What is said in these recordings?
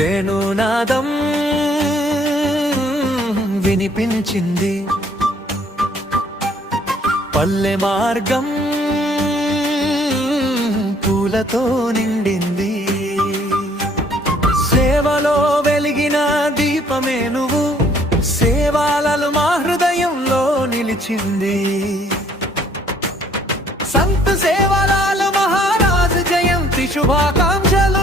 వేణునాదం వినిపించింది. పల్లె మార్గం పూలతో నిండింది. సేవలో వెలిగిన దీపమే నువ్వు సేవాలలు మా హృదయంలో నిలిచింది. సంత సేవలాలు మహారాజు జయంతి శుభాకాంక్షలు.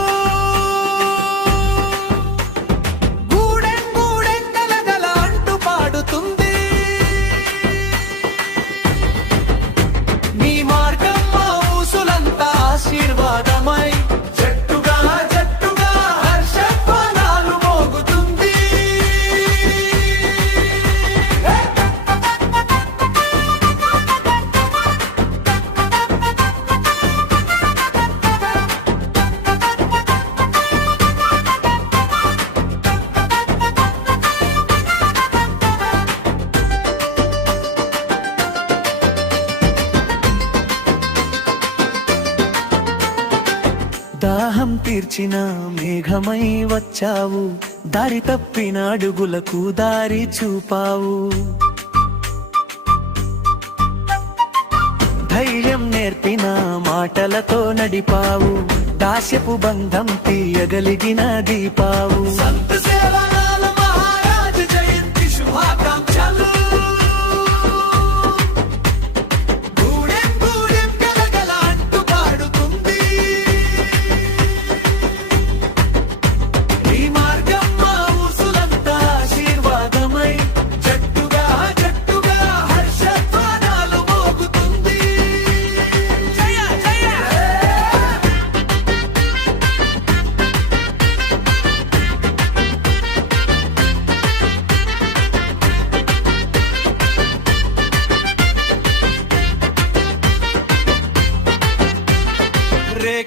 దాహం తీర్చిన మేఘమై వచ్చావు. దారి తప్పిన అడుగులకు దారి చూపావు. ధైర్యం నేర్పిన మాటలతో నడిపావు. దాస్యపు బంధం తీయగలిగిన దీపావు.